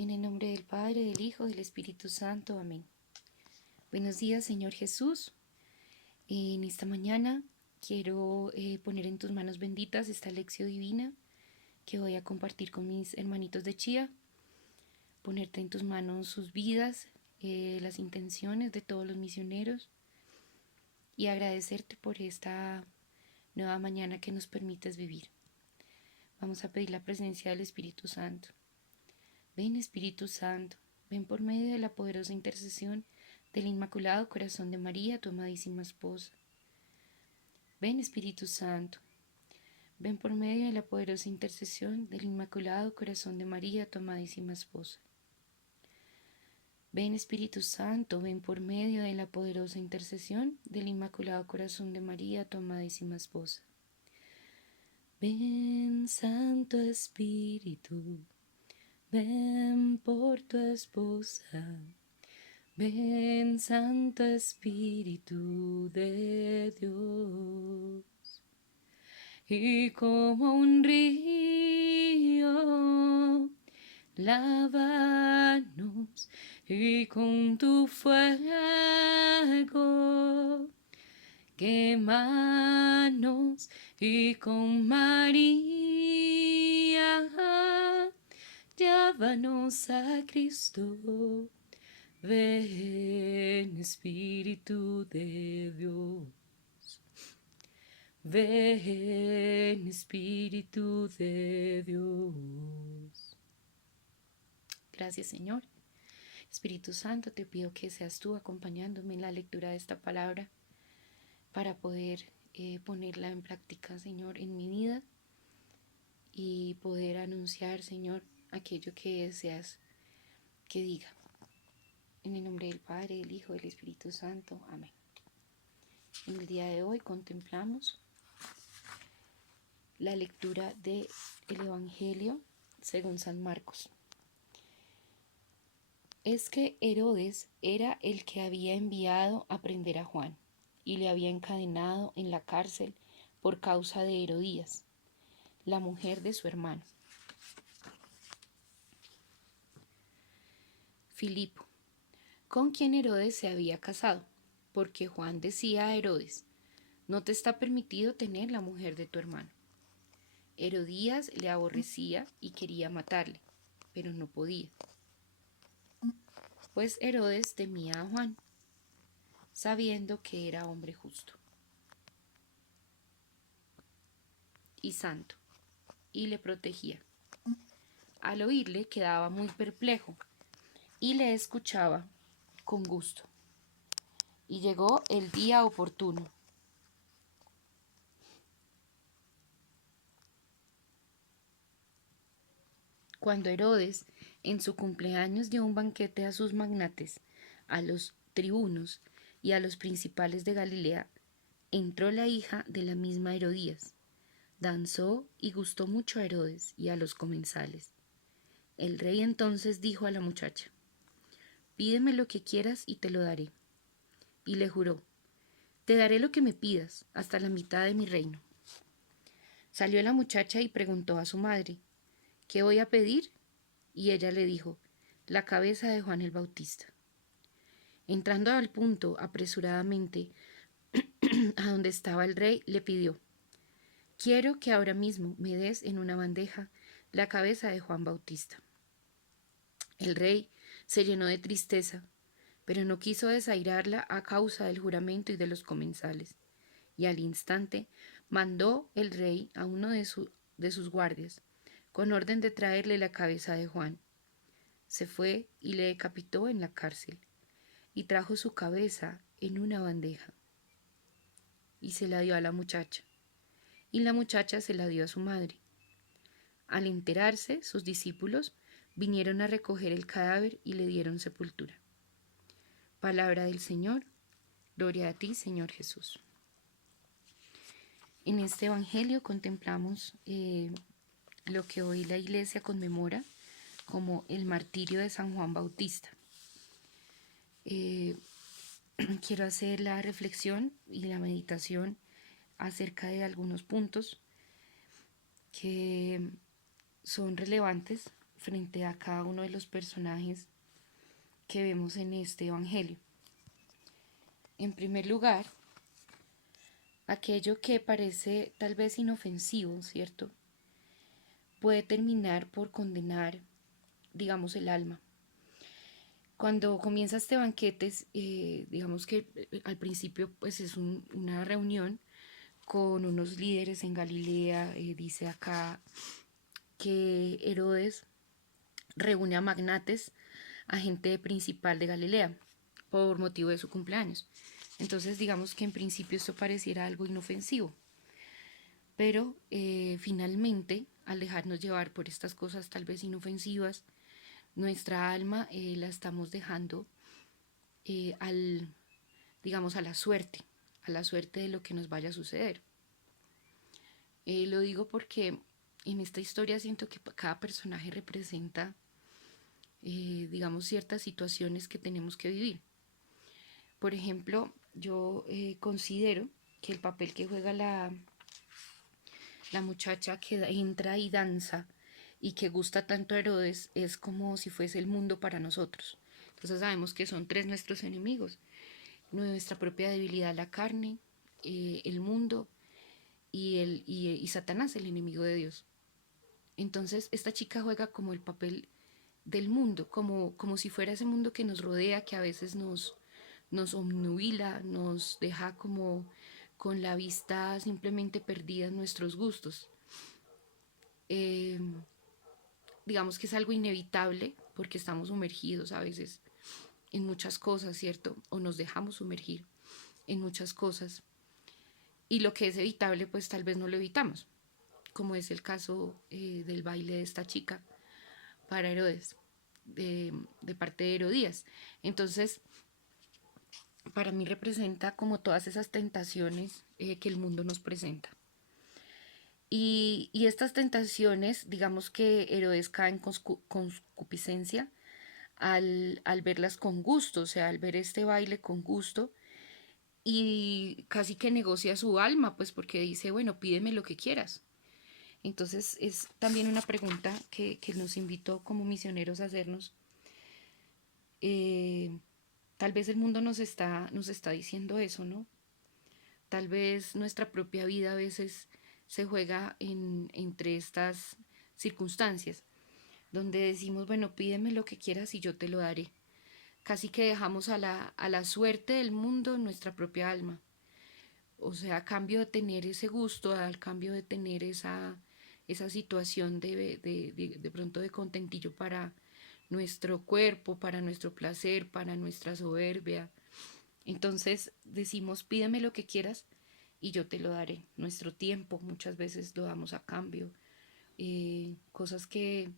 En el nombre del Padre, del Hijo, del Espíritu Santo. Amén. Buenos días, Señor Jesús. En esta mañana quiero poner en tus manos benditas esta lección divina que voy a compartir con mis hermanitos de Chía. Ponerte en tus manos sus vidas, las intenciones de todos los misioneros y agradecerte por esta nueva mañana que nos permites vivir. Vamos a pedir la presencia del Espíritu Santo. Ven, Espíritu Santo, ven por medio de la poderosa intercesión del Inmaculado Corazón de María, tu amadísima esposa. Ven, Espíritu Santo, ven por medio de la poderosa intercesión del Inmaculado Corazón de María, tu amadísima esposa. Ven, Espíritu Santo, ven por medio de la poderosa intercesión del Inmaculado Corazón de María, tu amadísima esposa. Ven, Santo Espíritu, ven por tu esposa. Ven, Santo Espíritu de Dios, y como un río, lávanos, y con tu fuego, quémanos, y con María, llévanos a Cristo. Ven, Espíritu de Dios, ven, Espíritu de Dios. Gracias, Señor. Espíritu Santo, te pido que seas tú acompañándome en la lectura de esta palabra para poder ponerla en práctica, Señor, en mi vida y poder anunciar, Señor, aquello que deseas que diga. En el nombre del Padre, del Hijo, del Espíritu Santo. Amén. En el día de hoy contemplamos la lectura del Evangelio según San Marcos. Es que Herodes era el que había enviado a prender a Juan y le había encadenado en la cárcel por causa de Herodías, la mujer de su hermano. Filipo, con quien Herodes se había casado, porque Juan decía a Herodes: no te está permitido tener la mujer de tu hermano. Herodías le aborrecía y quería matarle, pero no podía, pues Herodes temía a Juan, sabiendo que era hombre justo y santo, y le protegía. Al oírle quedaba muy perplejo y le escuchaba con gusto. Y llegó el día oportuno. Cuando Herodes, en su cumpleaños, dio un banquete a sus magnates, a los tribunos y a los principales de Galilea, entró la hija de la misma Herodías. Danzó y gustó mucho a Herodes y a los comensales. El rey entonces dijo a la muchacha: pídeme lo que quieras y te lo daré. Y le juró: te daré lo que me pidas, hasta la mitad de mi reino. Salió la muchacha y preguntó a su madre: ¿qué voy a pedir? Y ella le dijo: la cabeza de Juan el Bautista. Entrando al punto apresuradamente a donde estaba el rey, le pidió: quiero que ahora mismo me des en una bandeja la cabeza de Juan Bautista. El rey se llenó de tristeza, pero no quiso desairarla a causa del juramento y de los comensales, y al instante mandó el rey a uno de sus guardias, con orden de traerle la cabeza de Juan. Se fue y le decapitó en la cárcel, y trajo su cabeza en una bandeja, y se la dio a la muchacha, y la muchacha se la dio a su madre. Al enterarse, sus discípulos vinieron a recoger el cadáver y le dieron sepultura. Palabra del Señor. Gloria a ti, Señor Jesús. En este Evangelio contemplamos lo que hoy la Iglesia conmemora como el martirio de San Juan Bautista. Quiero hacer la reflexión y la meditación acerca de algunos puntos que son relevantes frente a cada uno de los personajes que vemos en este Evangelio. En primer lugar, aquello que parece tal vez inofensivo, ¿cierto? Puede terminar por condenar, digamos, el alma. Cuando comienza este banquete, digamos que al principio pues es una reunión con unos líderes en Galilea. Dice acá que Herodes reúne a magnates, a gente principal de Galilea, por motivo de su cumpleaños. Entonces digamos que en principio esto pareciera algo inofensivo, pero finalmente, al dejarnos llevar por estas cosas tal vez inofensivas, nuestra alma la estamos dejando al, digamos, a la suerte de lo que nos vaya a suceder. Lo digo porque en esta historia siento que cada personaje representa, digamos, ciertas situaciones que tenemos que vivir. Por ejemplo, yo considero que el papel que juega la muchacha que entra y danza y que gusta tanto a Herodes es como si fuese el mundo para nosotros. Entonces sabemos que son tres nuestros enemigos: nuestra propia debilidad, la carne, el mundo y Satanás, el enemigo de Dios. Entonces esta chica juega como el papel del mundo, como si fuera ese mundo que nos rodea, que a veces nos obnubila, nos deja como con la vista simplemente perdida en nuestros gustos. Eh, digamos que es algo inevitable porque estamos sumergidos a veces en muchas cosas, ¿cierto? O nos dejamos sumergir en muchas cosas. Y lo que es evitable, pues tal vez no lo evitamos, como es el caso del baile de esta chica para Herodes, de parte de Herodías. Entonces, para mí representa como todas esas tentaciones que el mundo nos presenta. Y estas tentaciones, digamos que Herodes cae en concupiscencia al verlas con gusto, o sea, al ver este baile con gusto, y casi que negocia su alma, pues porque dice, bueno, pídeme lo que quieras. Entonces es también una pregunta que nos invitó como misioneros a hacernos. Eh, Tal vez el mundo nos está diciendo eso, ¿no? Tal vez nuestra propia vida a veces se juega entre estas circunstancias, donde decimos, bueno, pídeme lo que quieras y yo te lo daré. Casi que dejamos a la suerte del mundo nuestra propia alma. O sea, a cambio de tener ese gusto, al cambio de tener esa situación de pronto de contentillo para nuestro cuerpo, para nuestro placer, para nuestra soberbia. Entonces decimos, pídeme lo que quieras y yo te lo daré. Nuestro tiempo muchas veces lo damos a cambio. Cosas que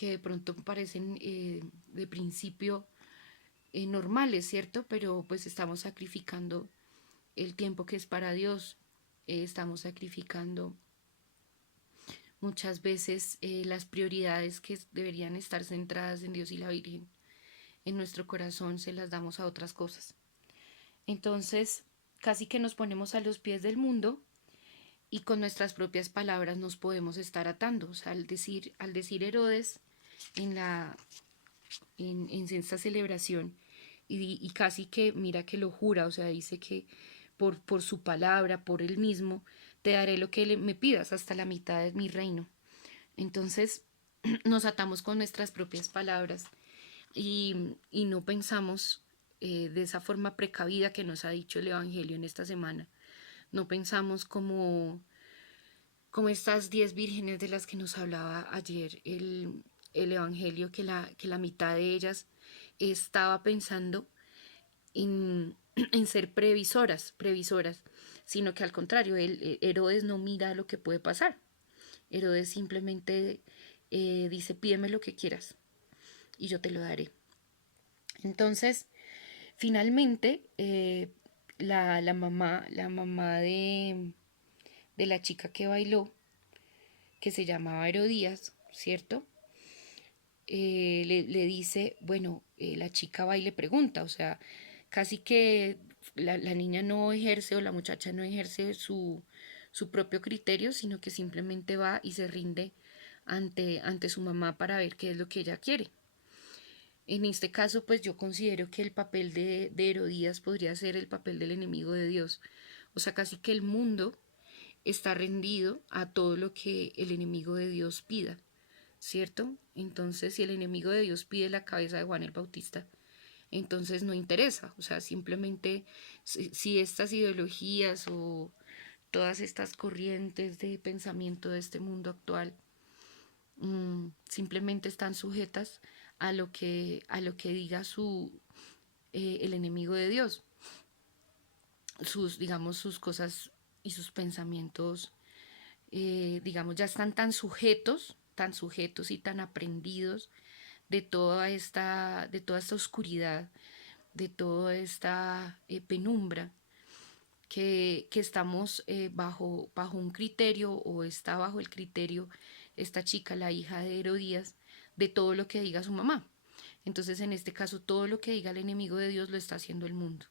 de pronto parecen de principio normales, ¿cierto? Pero pues estamos sacrificando el tiempo que es para Dios. Estamos sacrificando muchas veces las prioridades que deberían estar centradas en Dios y la Virgen. En nuestro corazón se las damos a otras cosas. Entonces, casi que nos ponemos a los pies del mundo y con nuestras propias palabras nos podemos estar atando. O sea, al decir Herodes en, en esta celebración, y casi que mira que lo jura, o sea, dice que por su palabra, por él mismo, te daré lo que me pidas, hasta la mitad de mi reino. Entonces nos atamos con nuestras propias palabras y no pensamos de esa forma precavida que nos ha dicho el Evangelio en esta semana. No pensamos como estas 10 vírgenes de las que nos hablaba ayer el Evangelio, que la mitad de ellas estaba pensando en ser previsoras, sino que al contrario, Herodes no mira lo que puede pasar. Herodes simplemente dice, pídeme lo que quieras y yo te lo daré. Entonces, finalmente, la mamá de la chica que bailó, que se llamaba Herodías, ¿cierto? Le dice, bueno, la chica va y le pregunta, o sea, casi que la niña no ejerce o la muchacha no ejerce su propio criterio, sino que simplemente va y se rinde ante su mamá para ver qué es lo que ella quiere. En este caso, pues yo considero que el papel de Herodías podría ser el papel del enemigo de Dios. O sea, casi que el mundo está rendido a todo lo que el enemigo de Dios pida, ¿cierto? Entonces, si el enemigo de Dios pide la cabeza de Juan el Bautista, entonces no interesa. O sea, simplemente si estas ideologías o todas estas corrientes de pensamiento de este mundo actual simplemente están sujetas a lo que diga el enemigo de Dios, digamos, sus cosas y sus pensamientos, digamos, ya están tan sujetos y tan aprendidos de toda esta oscuridad, de toda esta penumbra, que estamos bajo un criterio, o está bajo el criterio esta chica, la hija de Herodías, de todo lo que diga su mamá. Entonces, en este caso, todo lo que diga el enemigo de Dios lo está haciendo el mundo.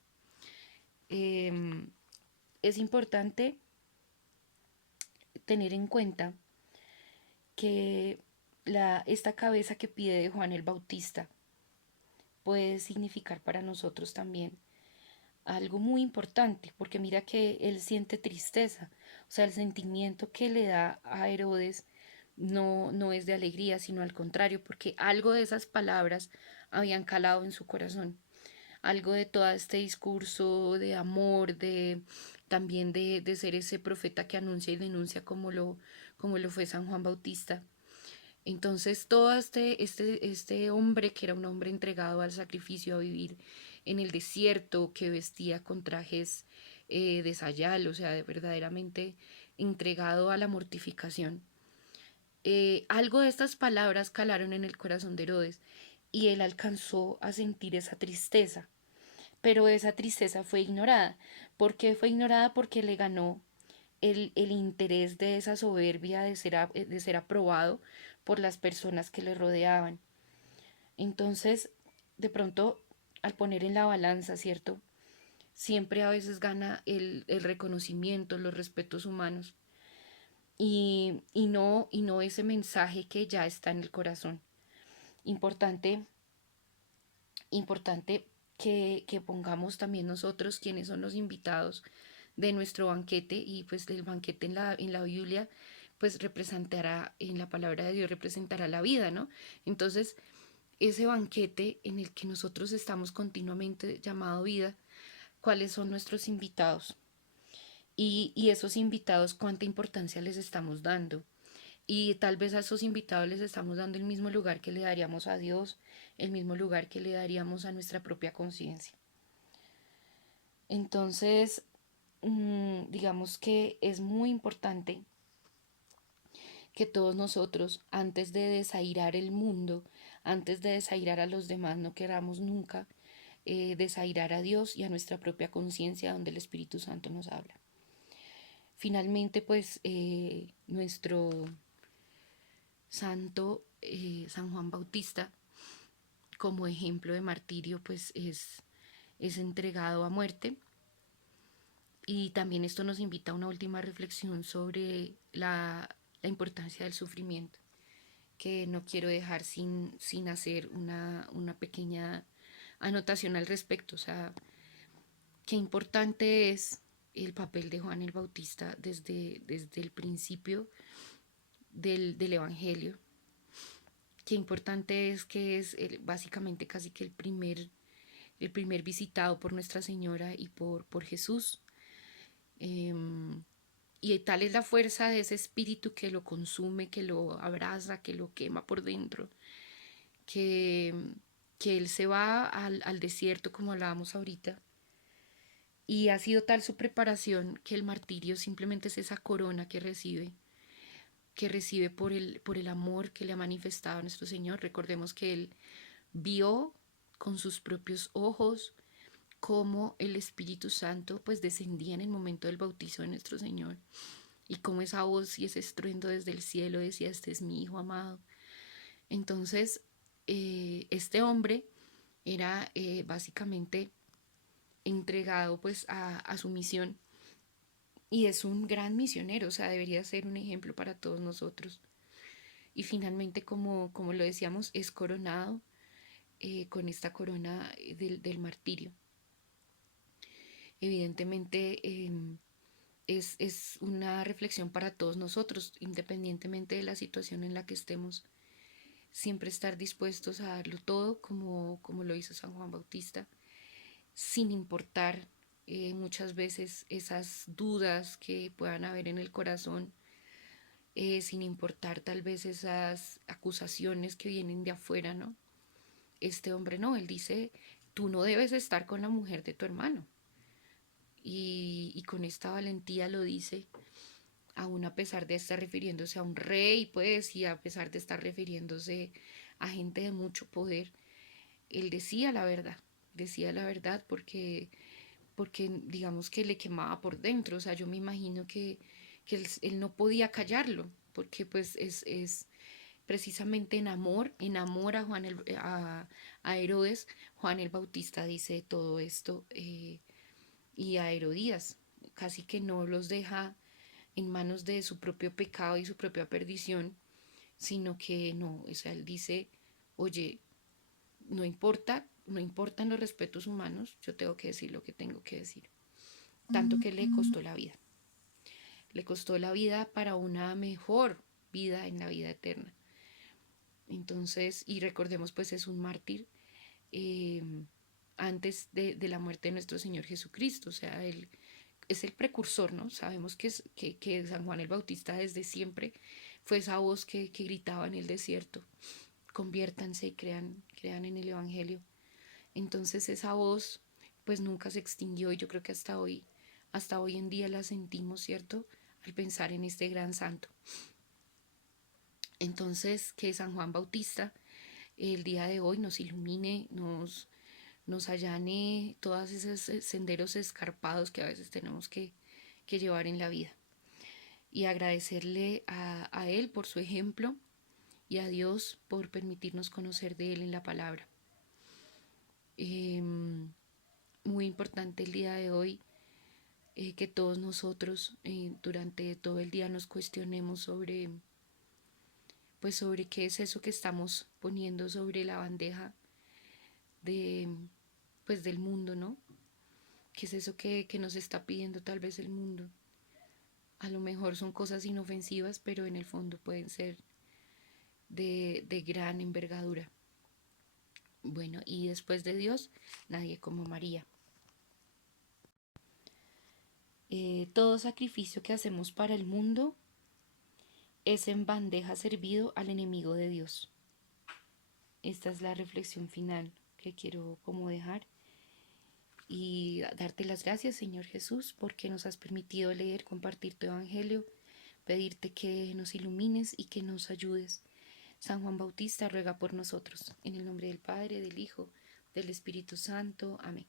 Es importante tener en cuenta que esta cabeza que pide de Juan el Bautista puede significar para nosotros también algo muy importante, porque mira que él siente tristeza, o sea, el sentimiento que le da a Herodes no es de alegría, sino al contrario, porque algo de esas palabras habían calado en su corazón, algo de todo este discurso de amor, también de ser ese profeta que anuncia y denuncia como lo fue San Juan Bautista. Entonces, todo este hombre, que era un hombre entregado al sacrificio, a vivir en el desierto, que vestía con trajes de sayal, o sea, verdaderamente entregado a la mortificación. Algo de estas palabras calaron en el corazón de Herodes, y él alcanzó a sentir esa tristeza, pero esa tristeza fue ignorada. ¿Por qué fue ignorada? Porque le ganó el interés de esa soberbia de ser aprobado por las personas que le rodeaban. Entonces, de pronto, al poner en la balanza, ¿cierto? Siempre a veces gana el reconocimiento, los respetos humanos, y no ese mensaje que ya está en el corazón. Importante, importante que pongamos también nosotros quiénes son los invitados de nuestro banquete. Y pues el banquete en la Biblia pues representará, en la palabra de Dios representará la vida, ¿no? Entonces, ese banquete en el que nosotros estamos continuamente llamado vida, ¿cuáles son nuestros invitados? Y esos invitados, ¿cuánta importancia les estamos dando? Y tal vez a esos invitados les estamos dando el mismo lugar que le daríamos a Dios, el mismo lugar que le daríamos a nuestra propia conciencia. Entonces, digamos que es muy importante que todos nosotros, antes de desairar el mundo, antes de desairar a los demás, no queramos nunca desairar a Dios y a nuestra propia conciencia, donde el Espíritu Santo nos habla. Finalmente, pues nuestro santo San Juan Bautista, como ejemplo de martirio, pues es entregado a muerte. Y también esto nos invita a una última reflexión sobre la importancia del sufrimiento, que no quiero dejar sin hacer una pequeña anotación al respecto. O sea, qué importante es el papel de Juan el Bautista desde el principio del Evangelio. Qué importante es que es básicamente casi que el primer visitado por Nuestra Señora y por Jesús. Y tal es la fuerza de ese espíritu que lo consume, que lo abraza, que lo quema por dentro, que, que él se va al desierto, como hablábamos ahorita, y ha sido tal su preparación que el martirio simplemente es esa corona que recibe por el amor que le ha manifestado a nuestro Señor. Recordemos que él vio con sus propios ojos cómo el Espíritu Santo pues descendía en el momento del bautizo de nuestro Señor, y cómo esa voz y ese estruendo desde el cielo decía: este es mi Hijo amado. Entonces, este hombre era básicamente entregado pues a su misión, y es un gran misionero, o sea, debería ser un ejemplo para todos nosotros. y finalmente, como lo decíamos, es coronado con esta corona del martirio. Evidentemente es una reflexión para todos nosotros, independientemente de la situación en la que estemos, siempre estar dispuestos a darlo todo como lo hizo San Juan Bautista, sin importar muchas veces esas dudas que puedan haber en el corazón, sin importar tal vez esas acusaciones que vienen de afuera, ¿no? Este hombre no, él dice, tú no debes estar con la mujer de tu hermano. Y con esta valentía lo dice, aún a pesar de estar refiriéndose a un rey, pues, y a pesar de estar refiriéndose a gente de mucho poder, él decía la verdad porque digamos que le quemaba por dentro, o sea, yo me imagino que él no podía callarlo, porque pues es precisamente en amor a a Herodes, Juan el Bautista dice todo esto, y a Herodías, casi que no los deja en manos de su propio pecado y su propia perdición, sino que no, o sea, él dice, oye, no importan los respetos humanos, yo tengo que decir lo que tengo que decir. Tanto que le costó la vida. Le costó la vida para una mejor vida en la vida eterna. Entonces, y recordemos, pues es un mártir eh, antes de la muerte de nuestro Señor Jesucristo. O sea, él es el precursor, ¿no? Sabemos que San Juan el Bautista desde siempre fue esa voz que gritaba en el desierto, conviértanse y crean en el Evangelio. Entonces esa voz pues nunca se extinguió y yo creo que hasta hoy en día la sentimos, ¿cierto? Al pensar en este gran santo. Entonces que San Juan Bautista el día de hoy nos ilumine, nos allane todos esos senderos escarpados que a veces tenemos que llevar en la vida. Y agradecerle a Él por su ejemplo y a Dios por permitirnos conocer de Él en la palabra. Eh, Muy importante el día de hoy que todos nosotros durante todo el día nos cuestionemos pues sobre qué es eso que estamos poniendo sobre la bandeja de, pues del mundo, ¿no? ¿Qué es eso que nos está pidiendo tal vez el mundo? A lo mejor son cosas inofensivas, pero en el fondo pueden ser de gran envergadura. Bueno, y después de Dios, nadie como María. Todo sacrificio que hacemos para el mundo es en bandeja servido al enemigo de Dios. Esta es la reflexión final que quiero como dejar y darte las gracias, Señor Jesús, porque nos has permitido leer, compartir tu evangelio, pedirte que nos ilumines y que nos ayudes. San Juan Bautista ruega por nosotros. En el nombre del Padre, del Hijo, del Espíritu Santo. Amén.